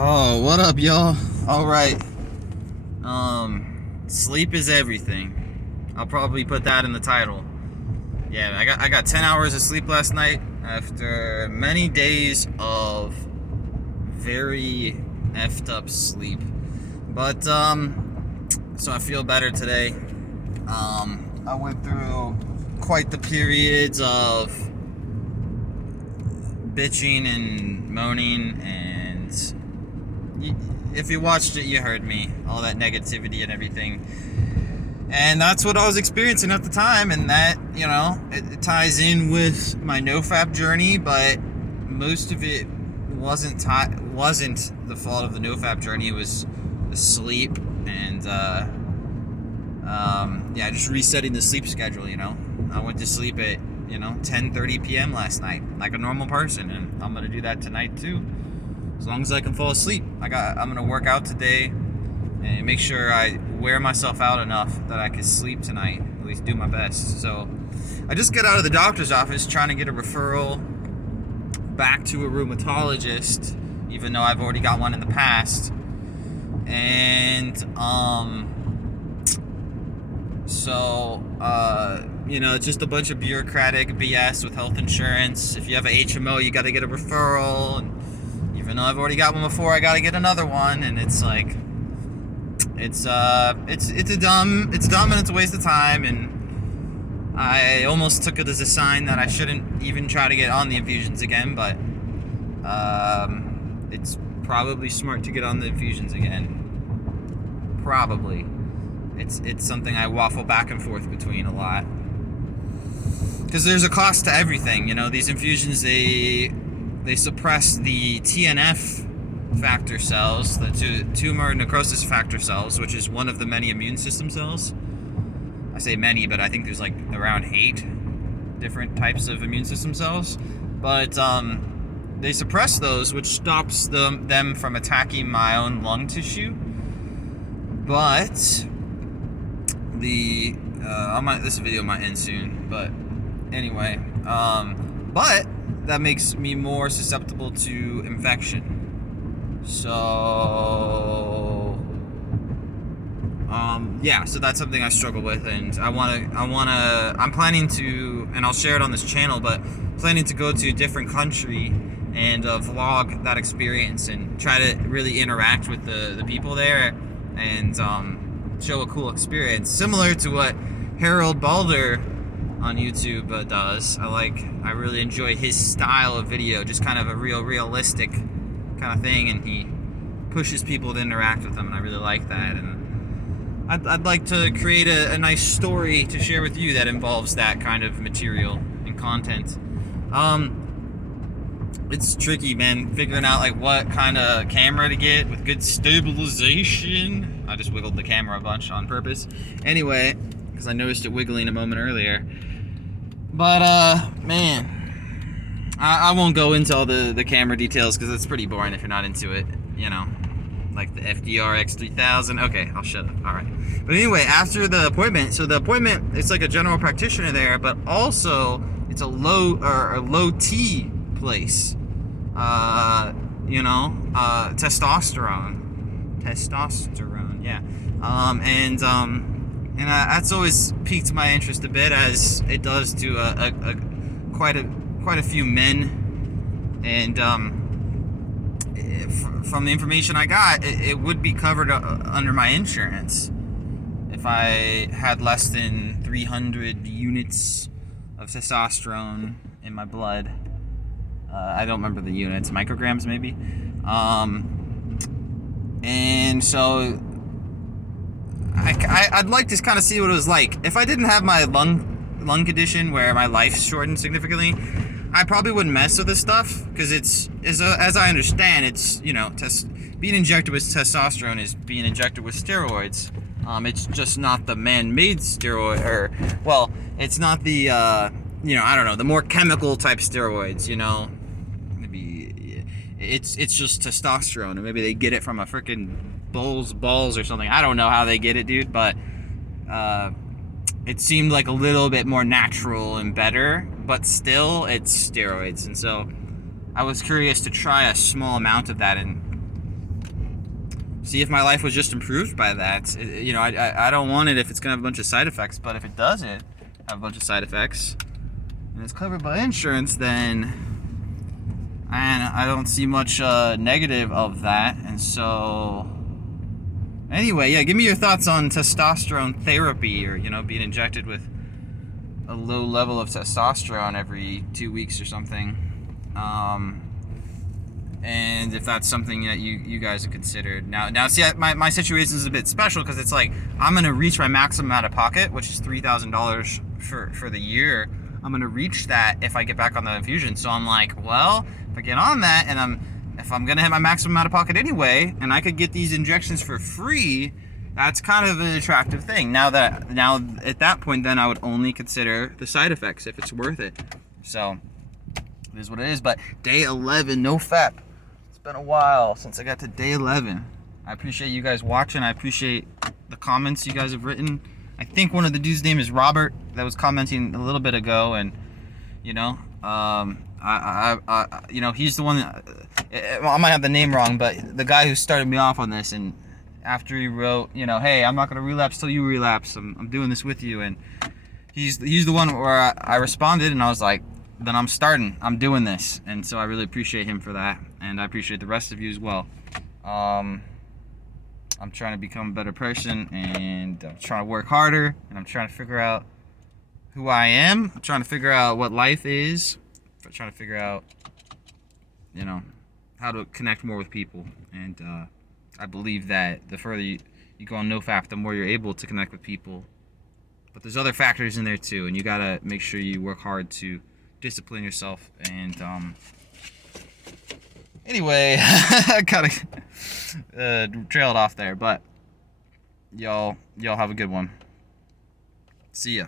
Oh, what up, y'all? All right. Sleep is everything. I'll probably put that in the title. Yeah, I got 10 hours of sleep last night after many days of very effed up sleep. But so I feel better today. I went through quite the periods of bitching and moaning, and if you watched it, you heard me, all that negativity and everything. And that's what I was experiencing at the time, and that, it ties in with my NoFap journey, but most of it wasn't the fault of the NoFap journey. It was the sleep and just resetting the sleep schedule. I went to sleep at 10:30 p.m. last night like a normal person, and I'm gonna do that tonight too, as long as I can fall asleep. I'm gonna work out today and make sure I wear myself out enough that I can sleep tonight, at least do my best. So I just got out of the doctor's office trying to get a referral back to a rheumatologist, even though I've already got one in the past. And it's just a bunch of bureaucratic BS with health insurance. If you have a HMO, you got to get a referral, and even though I've already got one before, I got to get another one. And it's like, it's dumb and it's a waste of time. And I almost took it as a sign that I shouldn't even try to get on the infusions again. But it's probably smart to get on the infusions again. Probably. It's something I waffle back and forth between a lot, because there's a cost to everything. These infusions, they suppress the TNF factor cells, the tumor necrosis factor cells, which is one of the many immune system cells. I say many, but I think there's like around 8 different types of immune system cells. But they suppress those, which stops them from attacking my own lung tissue. But this video might end soon, but anyway, but that makes me more susceptible to infection. So so that's something I struggle with, and I'm planning to, and I'll share it on this channel, but planning to go to a different country and vlog that experience and try to really interact with the people there, and show a cool experience similar to what Harold Balder on YouTube does. I really enjoy his style of video, just kind of a realistic kind of thing, and he pushes people to interact with them, and I really like that. And I'd like to create a nice story to share with you that involves that kind of material and content. It's tricky, man, figuring out like what kind of camera to get with good stabilization. I just wiggled the camera a bunch on purpose. Anyway, because I noticed it wiggling a moment earlier. But man, I won't go into all the camera details because it's pretty boring if you're not into it. Like the FDR X3000. Okay, I'll shut up. All right. But anyway, after the appointment, it's like a general practitioner there, but also it's a low T place. Testosterone, yeah. That's always piqued my interest a bit, as it does to quite a few men. And from the information I got, it would be covered under my insurance if I had less than 300 units of testosterone in my blood. I don't remember the units, micrograms maybe. And so I'd like to kind of see what it was like if I didn't have my lung condition where my life's shortened significantly. I probably wouldn't mess with this stuff, because as I understand, it's being injected with testosterone is being injected with steroids. It's just not the man-made steroid, it's not the I don't know, the more chemical type steroids. Maybe it's just testosterone, and maybe they get it from a freaking bull's balls or something. I don't know how they get it, dude, but it seemed like a little bit more natural and better, but still it's steroids. And so I was curious to try a small amount of that and see if my life was just improved by that. You know, I don't want it if it's gonna have a bunch of side effects, but if it doesn't have a bunch of side effects and it's covered by insurance, then I don't see much negative of that. And so anyway, yeah, give me your thoughts on testosterone therapy, or, you know, being injected with a low level of testosterone every 2 weeks or something. And if that's something that you guys have considered. Now see, my situation is a bit special because it's like I'm going to reach my maximum out of pocket, which is $3,000 for the year. I'm going to reach that if I get back on the infusion. So I'm like, well, if I get on that and if I'm going to hit my maximum out of pocket anyway, and I could get these injections for free, that's kind of an attractive thing. Now at that point, then I would only consider the side effects if it's worth it. So it is what it is. But day 11, NoFap. It's been a while since I got to day 11. I appreciate you guys watching. I appreciate the comments you guys have written. I think one of the dudes' name is Robert that was commenting a little bit ago, and you know, you know, he's the one that, I might have the name wrong, but the guy who started me off on this. And after he wrote, you know, hey, I'm not gonna relapse till you relapse. I'm doing this with you, and he's the one where I responded, and I was like, then I'm starting. I'm doing this, and so I really appreciate him for that, and I appreciate the rest of you as well. I'm trying to become a better person, and I'm trying to work harder, and I'm trying to figure out who I am. I'm trying to figure out what life is. I'm trying to figure out, you know, how to connect more with people. And I believe that the further you go on NoFap, the more you're able to connect with people. But there's other factors in there too, and you gotta make sure you work hard to discipline yourself. And anyway, I kind of trailed off there, but y'all have a good one. See ya.